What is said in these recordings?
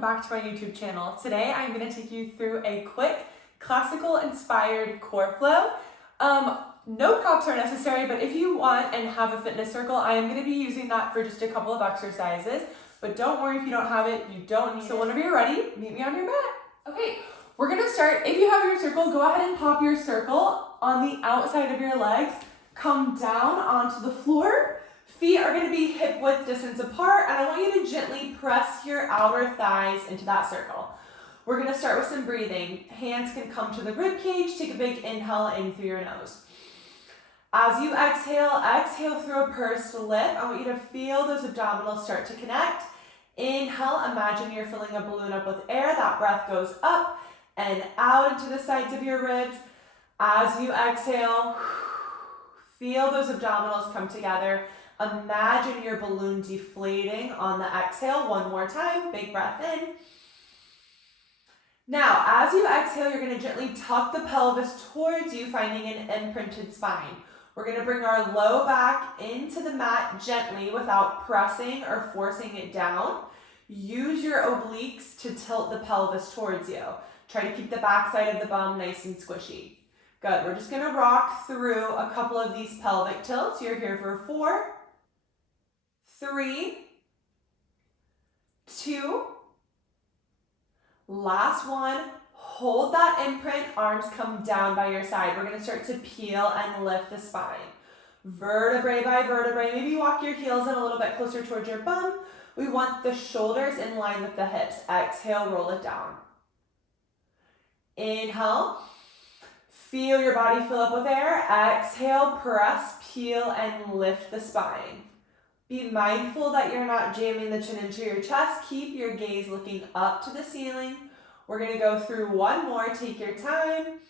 welcome back to my YouTube channel. Today I'm going to take you through a quick classical inspired core flow. No props are necessary, but if you want and have a fitness circle, I am going to be using that for just a couple of exercises. But don't worry if you don't have it, you don't need it. So whenever you're ready, meet me on your mat. Okay, we're going to start. If you have your circle, go ahead and pop your circle on the outside of your legs. Come down onto the floor. Feet are going to be hip width distance apart, and I want you to gently press your outer thighs into that circle. We're going to start with some breathing. Hands can come to the rib cage. Take a big inhale in through your nose. As you exhale, exhale through a pursed lip. I want you to feel those abdominals start to connect. Inhale, imagine you're filling a balloon up with air. That breath goes up and out into the sides of your ribs. As you exhale, feel those abdominals come together. Imagine your balloon deflating on the exhale. One more time, big breath in. Now, as you exhale, you're going to gently tuck the pelvis towards you, finding an imprinted spine. We're going to bring our low back into the mat gently without pressing or forcing it down. Use your obliques to tilt the pelvis towards you. Try to keep the backside of the bum nice and squishy. Good. We're just going to rock through a couple of these pelvic tilts. You're here for 4, 3, 2, last one. Hold that imprint, arms come down by your side. We're going to start to peel and lift the spine. Vertebrae by vertebrae. Maybe walk your heels in a little bit closer towards your bum. We want the shoulders in line with the hips. Exhale, roll it down. Inhale. Feel your body fill up with air. Exhale, press, peel, and lift the spine. Be mindful that you're not jamming the chin into your chest. Keep your gaze looking up to the ceiling. We're going to go through one more. Take your time.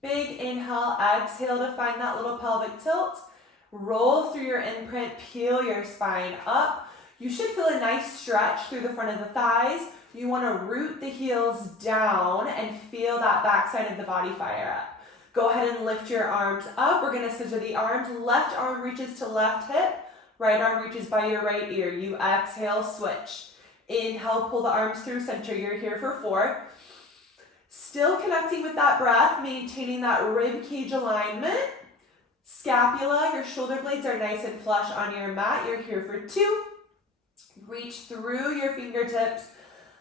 Big inhale, exhale to find that little pelvic tilt. Roll through your imprint, peel your spine up. You should feel a nice stretch through the front of the thighs. You want to root the heels down and feel that backside of the body fire up. Go ahead and lift your arms up. We're going to scissor the arms. Left arm reaches to left hip. Right arm reaches by your right ear. You exhale, switch. Inhale, pull the arms through center. You're here for 4. Still connecting with that breath, maintaining that rib cage alignment. Scapula, your shoulder blades are nice and flush on your mat. You're here for 2. Reach through your fingertips.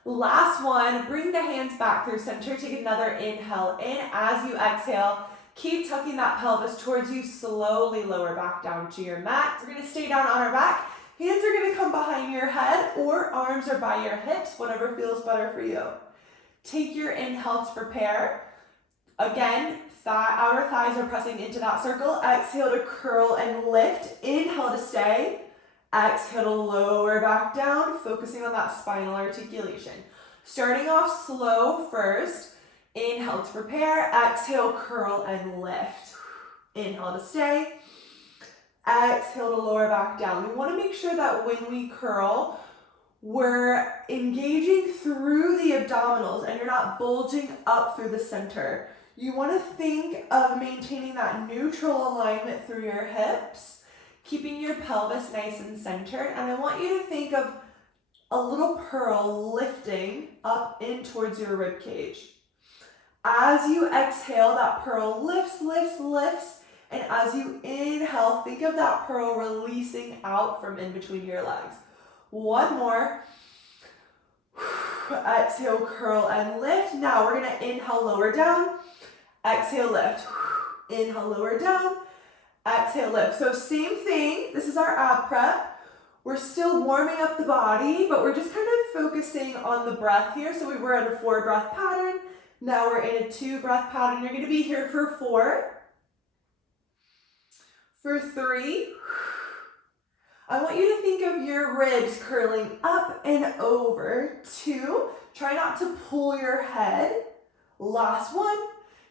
Last one, bring the hands back through center. Take another inhale in. As you exhale, keep tucking that pelvis towards you. Slowly lower back down to your mat. We're going to stay down on our back. Hands are going to come behind your head or arms are by your hips, whatever feels better for you. Take your inhale to prepare. Again, outer thighs are pressing into that circle. Exhale to curl and lift. Inhale to stay. Exhale to lower back down, focusing on that spinal articulation. Starting off slow first. Inhale to prepare. Exhale, curl and lift. Inhale to stay. Exhale to lower back down. We want to make sure that when we curl, we're engaging through the abdominals and you're not bulging up through the center. You want to think of maintaining that neutral alignment through your hips, keeping your pelvis nice and centered. And I want you to think of a little pearl lifting up in towards your rib cage. As you exhale, that pearl lifts, lifts, lifts. And as you inhale, think of that pearl releasing out from in between your legs. One more. Exhale, curl and lift. Now we're going to inhale, lower down. Exhale, lift. Inhale, lower down. Exhale, lift. So same thing. This is our ab prep. We're still warming up the body, but we're just kind of focusing on the breath here. So we were at a 4 breath pattern. Now we're in a 2 breath pattern. You're going to be here for 4. For 3. I want you to think of your ribs curling up and over. 2. Try not to pull your head. Last one.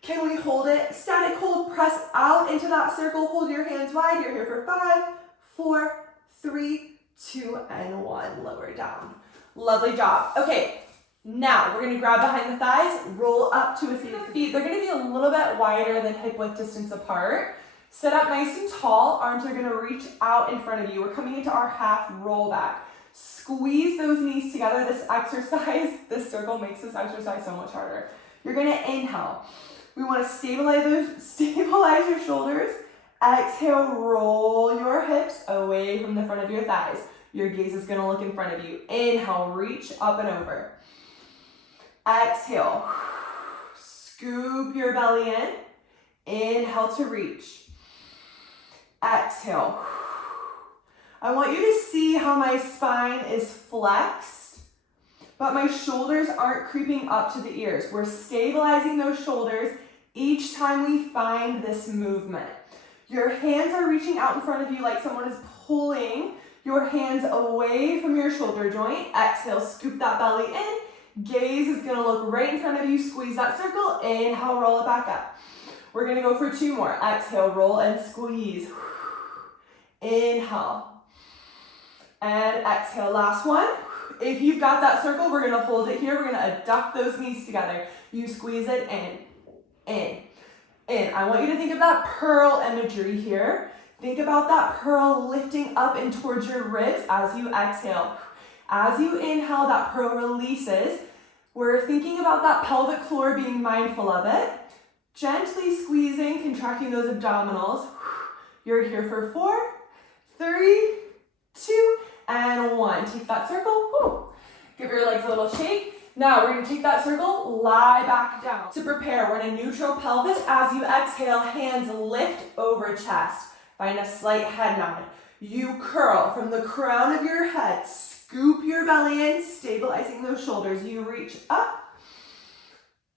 Can we hold it? Static hold. Press out into that circle. Hold your hands wide. You're here for 5, 4, 3, 2, and 1. Lower down. Lovely job. Okay, now we're going to grab behind the thighs. Roll up to a seated feet. They're going to be a little bit wider than hip width distance apart. Sit up nice and tall. Arms are going to reach out in front of you. We're coming into our half roll back. Squeeze those knees together. This circle makes this exercise so much harder. You're gonna inhale. We wanna stabilize your shoulders. Exhale, roll your hips away from the front of your thighs. Your gaze is gonna look in front of you. Inhale, reach up and over. Exhale, scoop your belly in. Inhale to reach. Exhale. I want you to see how my spine is flexed, but my shoulders aren't creeping up to the ears. We're stabilizing those shoulders each time we find this movement. Your hands are reaching out in front of you like someone is pulling your hands away from your shoulder joint. Exhale, scoop that belly in. Gaze is gonna look right in front of you. Squeeze that circle. Inhale, roll it back up. We're gonna go for 2 more. Exhale, roll and squeeze. Inhale. And exhale, last one. If you've got that circle, we're gonna hold it here. We're gonna abduct those knees together. You squeeze it in. I want you to think of that pearl imagery here. Think about that pearl lifting up and towards your ribs as you exhale. As you inhale, that pearl releases. We're thinking about that pelvic floor, being mindful of it. Gently squeezing, contracting those abdominals. You're here for 4, 3, 2, and 1. Take that circle. Give your legs a little shake. Now we're going to take that circle, lie back down. To prepare, we're in a neutral pelvis. As you exhale, hands lift over chest. Find a slight head nod. You curl from the crown of your head. Scoop your belly in, stabilizing those shoulders. You reach up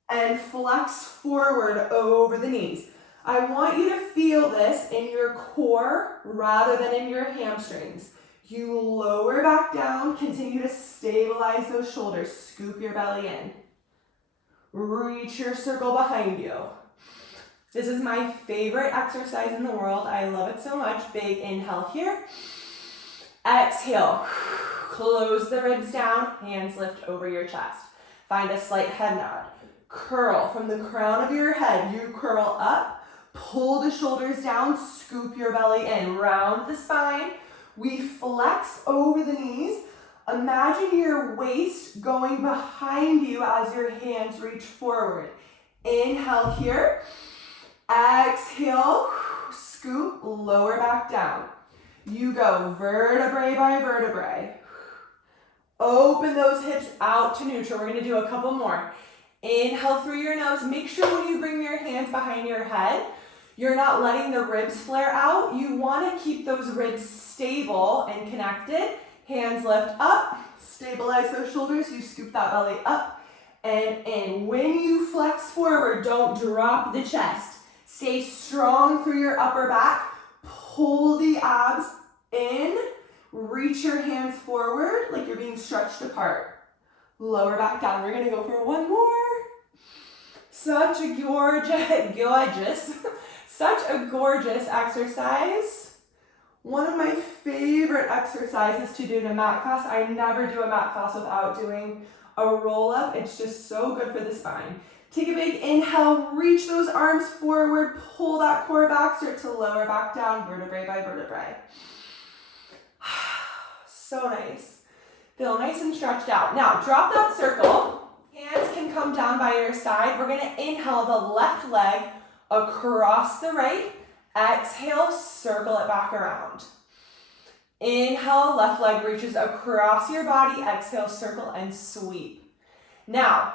and flex forward over the knees. I want you to feel this in your core rather than in your hamstrings. You lower back down, continue to stabilize those shoulders. Scoop your belly in. Reach your circle behind you. This is my favorite exercise in the world. I love it so much. Big inhale here. Exhale. Close the ribs down. Hands lift over your chest. Find a slight head nod. Curl from the crown of your head. You curl up. Pull the shoulders down. Scoop your belly in. Round the spine. We flex over the knees. Imagine your waist going behind you as your hands reach forward. Inhale here. Exhale. Scoop. Lower back down. You go vertebrae by vertebrae. Open those hips out to neutral. We're going to do a couple more. Inhale through your nose. Make sure when you bring your hands behind your head, you're not letting the ribs flare out. You want to keep those ribs stable and connected. Hands lift up. Stabilize those shoulders. You scoop that belly up and in. When you flex forward, don't drop the chest. Stay strong through your upper back. Pull the abs in. Reach your hands forward like you're being stretched apart. Lower back down. We're going to go for 1 more. Such a gorgeous exercise. One of my favorite exercises to do in a mat class. I never do a mat class without doing a roll up. It's just so good for the spine. Take a big inhale, reach those arms forward, pull that core back, start to lower back down, vertebrae by vertebrae. So nice. Feel nice and stretched out. Now, drop that circle. Hands can come down by your side. We're going to inhale the left leg across the right. Exhale, circle it back around. Inhale, left leg reaches across your body. Exhale, circle and sweep. Now,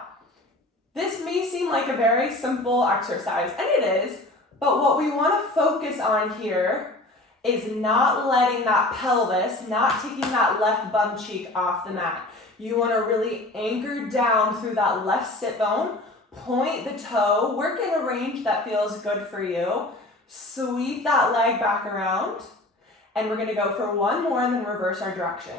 this may seem like a very simple exercise, and it is, but what we want to focus on here is not letting that pelvis, not taking that left bum cheek off the mat. You want to really anchor down through that left sit bone, point the toe, work in a range that feels good for you, sweep that leg back around, and we're going to go for 1 more and then reverse our direction.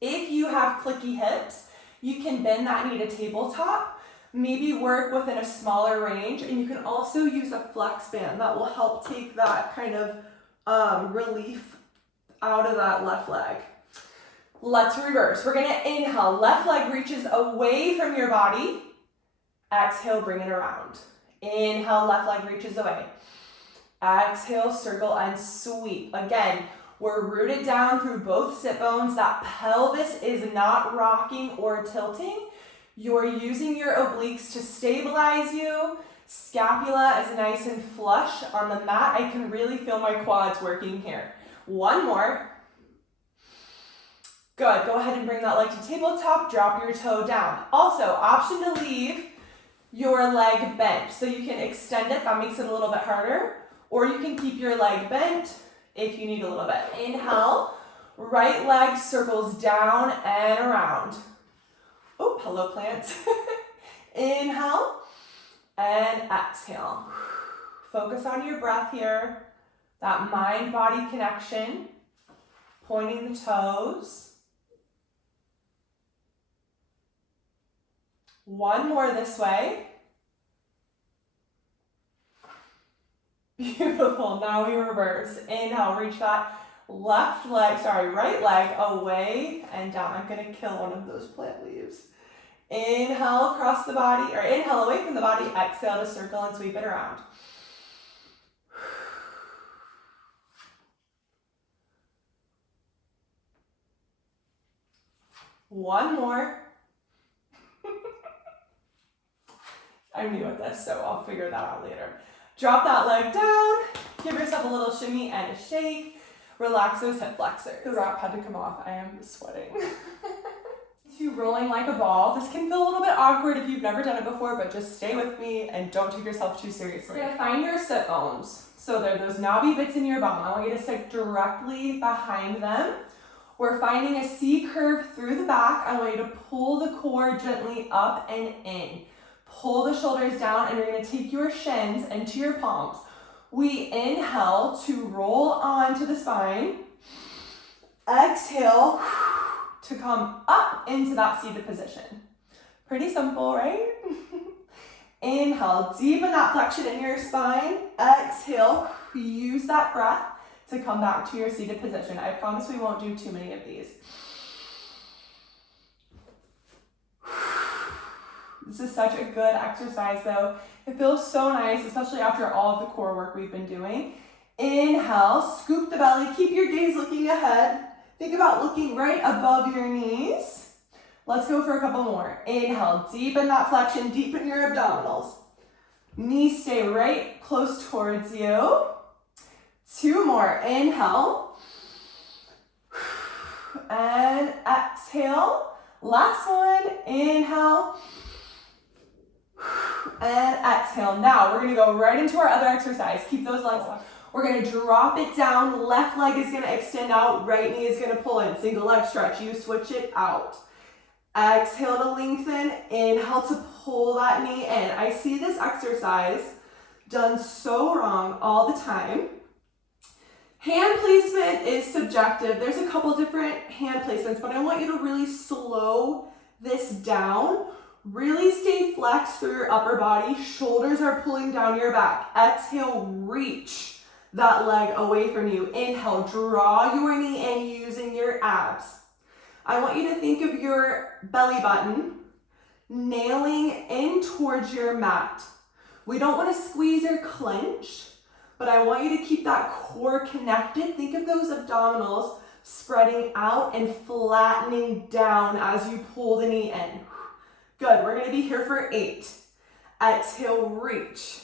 If you have clicky hips, you can bend that knee to tabletop, maybe work within a smaller range, and you can also use a flex band that will help take that kind of relief out of that left leg. Let's reverse. We're going to inhale. Left leg reaches away from your body. Exhale, bring it around. Inhale, left leg reaches away. Exhale, circle and sweep. Again, We're rooted down through both sit bones. That pelvis is not rocking or tilting. You're using your obliques to stabilize you. Scapula is nice and flush on the mat. I can really feel my quads working here. One more. Good. Go ahead and bring that leg to tabletop. Drop your toe down. Also, option to leave your leg bent. So you can extend it. That makes it a little bit harder. Or you can keep your leg bent if you need a little bit. Inhale. Right leg circles down and around. Oh, hello plants. Inhale and exhale. Focus on your breath here. That mind-body connection. Pointing the toes. One more this way. Beautiful. Now we reverse. Inhale, reach that right leg away and down. I'm going to kill one of those plant leaves. Inhale across the body, or inhale away from the body. Exhale to circle and sweep it around. One more. I'm new at this, so I'll figure that out later. Drop that leg down. Give yourself a little shimmy and a shake. Relax those hip flexors. The wrap had to come off. I am sweating. To rolling like a ball. This can feel a little bit awkward if you've never done it before, but just stay with me and don't take yourself too seriously. You're gonna find your sit bones. So they're those knobby bits in your bum. I want you to sit directly behind them. We're finding a C curve through the back. I want you to pull the core gently up and in. Pull the shoulders down, and you're going to take your shins into your palms. We inhale to roll onto the spine. Exhale to come up into that seated position. Pretty simple, right? Inhale, deepen that flexion in your spine. Exhale, use that breath to come back to your seated position. I promise we won't do too many of these. This is such a good exercise though. It feels so nice, especially after all of the core work we've been doing. Inhale, scoop the belly, keep your gaze looking ahead. Think about looking right above your knees. Let's go for a couple more. Inhale, deepen that flexion, deepen your abdominals. Knees stay right close towards you. Two more. Inhale. And exhale. Last one. Inhale. And exhale. Now we're going to go right into our other exercise. Keep those legs up. We're going to drop it down. Left leg is going to extend out. Right knee is going to pull in. Single leg stretch. You switch it out. Exhale to lengthen. Inhale to pull that knee in. I see this exercise done so wrong all the time. Hand placement is subjective. There's a couple different hand placements, but I want you to really slow this down. Really stay flexed through your upper body. Shoulders are pulling down your back. Exhale, reach that leg away from you. Inhale, draw your knee in using your abs. I want you to think of your belly button nailing in towards your mat. We don't want to squeeze or clench, but I want you to keep that core connected. Think of those abdominals spreading out and flattening down as you pull the knee in. Good, we're gonna be here for 8. Exhale, reach.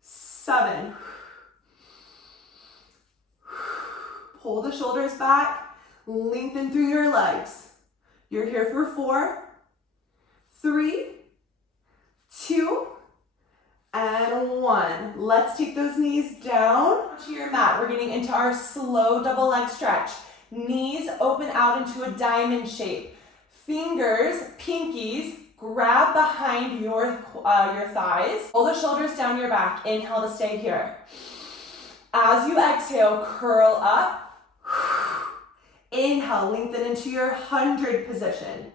7. Pull the shoulders back, lengthen through your legs. You're here for 4, 3, 2, and 1. Let's take those knees down to your mat. We're getting into our slow double leg stretch. Knees open out into a diamond shape. Fingers, pinkies, grab behind your thighs. Pull the shoulders down your back. Inhale to stay here. As you exhale, curl up. Inhale, lengthen into your 100 position.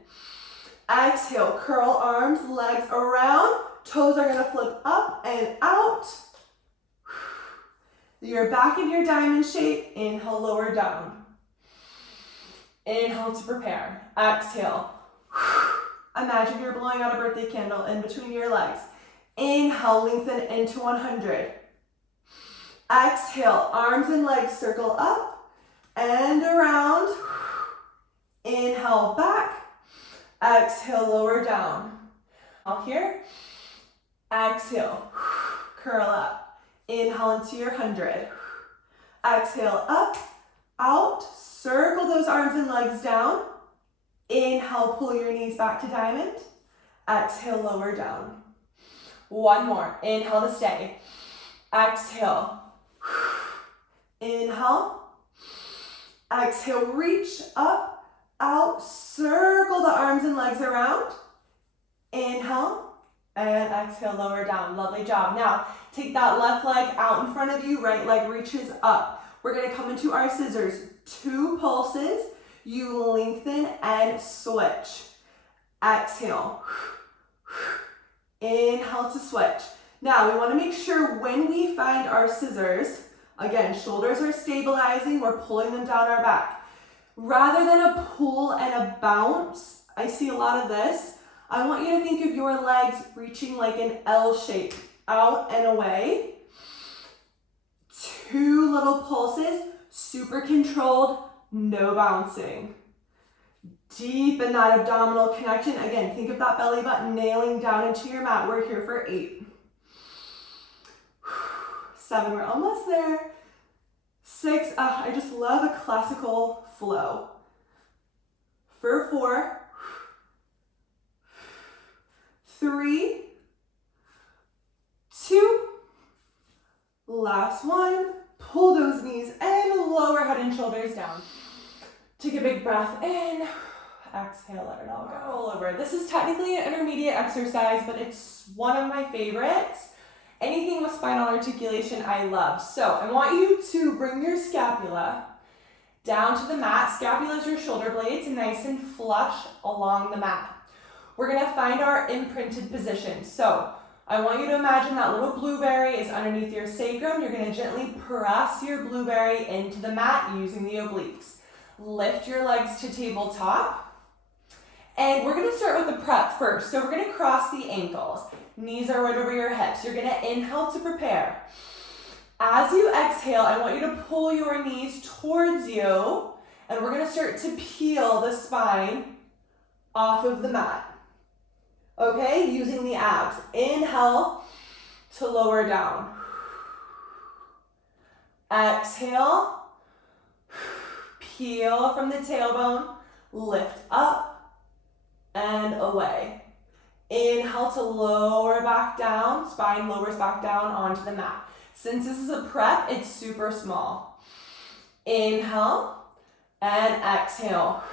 Exhale, curl arms, legs around. Toes are gonna flip up and out. You're back in your diamond shape. Inhale, lower down. Inhale to prepare. Exhale. Imagine you're blowing out a birthday candle in between your legs. Inhale, lengthen into 100. Exhale, arms and legs circle up. and around. Inhale, back. Exhale, lower down. Out here. Exhale, curl up. Inhale into your 100. Exhale, up, out. Circle those arms and legs down. Inhale, pull your knees back to diamond. Exhale, lower down. One more. Inhale to stay. Exhale. Inhale. Exhale, reach up, out. Circle the arms and legs around. Inhale. And exhale, lower down. Lovely job. Now, take that left leg out in front of you. Right leg reaches up. We're going to come into our scissors. 2 pulses. You lengthen and switch. Exhale. Inhale to switch. Now, we want to make sure when we find our scissors, again, shoulders are stabilizing. We're pulling them down our back. Rather than a pull and a bounce, I see a lot of this. I want you to think of your legs reaching like an L shape, out and away. 2 little pulses, super controlled, no bouncing. Deepen that abdominal connection. Again, think of that belly button nailing down into your mat. We're here for 8. 7, we're almost there. 6, I just love a classical flow. For 4, 3, 2, last one. Pull those knees and lower head and shoulders down. Take a big breath in. Exhale, let it all go. Roll over. This is technically an intermediate exercise, but it's one of my favorites. Anything with spinal articulation, I love. So I want you to bring your scapula down to the mat. Scapula is your shoulder blades, nice and flush along the mat. We're gonna find our imprinted position. So I want you to imagine that little blueberry is underneath your sacrum. You're gonna gently press your blueberry into the mat using the obliques. Lift your legs to tabletop. And we're gonna start with the prep first. So we're gonna cross the ankles. Knees are right over your hips. You're gonna inhale to prepare. As you exhale, I want you to pull your knees towards you, and we're gonna start to peel the spine off of the mat. Okay, using the abs. Inhale to lower down. Exhale, peel from the tailbone, lift up and away. Inhale to lower back down, spine lowers back down onto the mat. Since this is a prep, it's super small. Inhale and exhale.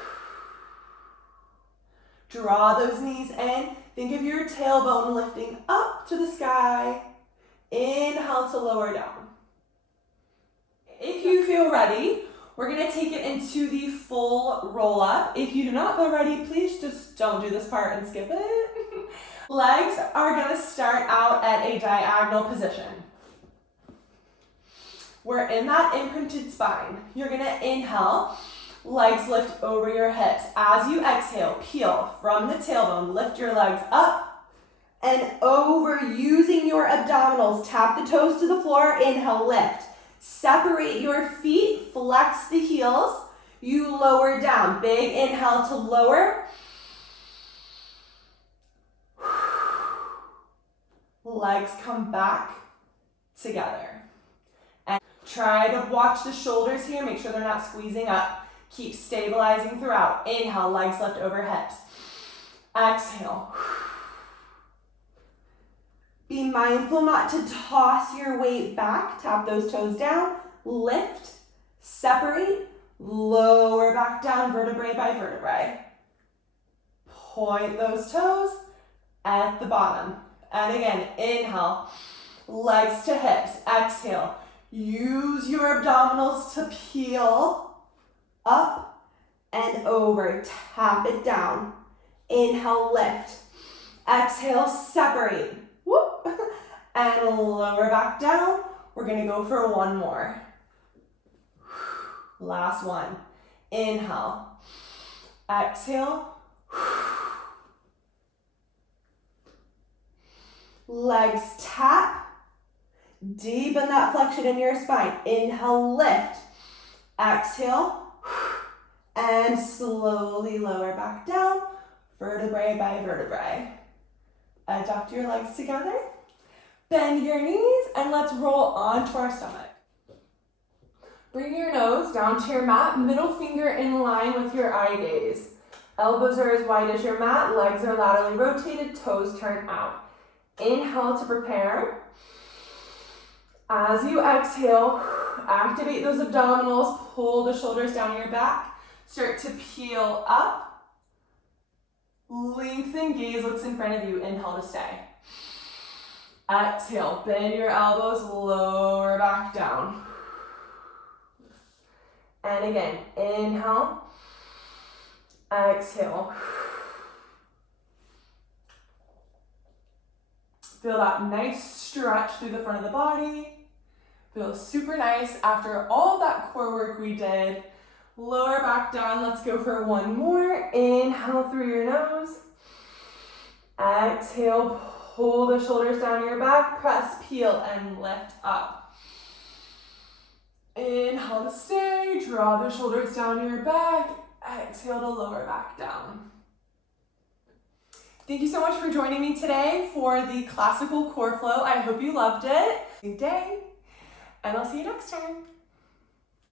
Draw those knees in. Think of your tailbone lifting up to the sky. Inhale to lower down. If you feel ready, we're gonna take it into the full roll up. If you do not feel ready, please just don't do this part and skip it. Legs are gonna start out at a diagonal position. We're in that imprinted spine. You're gonna inhale, legs lift over your hips. As you exhale, peel from the tailbone, lift your legs up and over using your abdominals. Tap the toes to the floor, inhale, lift. Separate your feet, flex the heels. You lower down. Big inhale to lower. Legs come back together. And try to watch the shoulders here. Make sure they're not squeezing up. Keep stabilizing throughout. Inhale, legs lift over hips. Exhale. Be mindful not to toss your weight back. Tap those toes down. Lift, separate, lower back down vertebrae by vertebrae. Point those toes at the bottom. And again, inhale, legs to hips. Exhale, use your abdominals to peel up and over. Tap it down. Inhale, lift. Exhale, separate. Whoop. And lower back down. We're gonna go for one more. Last one. Inhale. Exhale. Legs tap. Deepen that flexion in your spine. Inhale, lift. exhale, and slowly lower back down, vertebrae by vertebrae. Adduct your legs together, bend your knees, and let's roll onto our stomach. Bring your nose down to your mat, middle finger in line with your eye gaze. Elbows are as wide as your mat, legs are laterally rotated, toes turn out. Inhale to prepare. As you exhale, activate those abdominals, pull the shoulders down your back, start to peel up. Lengthen, gaze looks in front of you, inhale to stay. Exhale, bend your elbows, lower back down. And again, inhale, exhale. Feel that nice stretch through the front of the body. Feels super nice after all that core work we did. Lower back down, let's go for one more. Inhale through your nose. Exhale, pull the shoulders down your back, press, peel, and lift up. Inhale to stay, draw the shoulders down your back. Exhale to lower back down. Thank you so much for joining me today for the classical core flow. I hope you loved it. Good day, and I'll see you next time.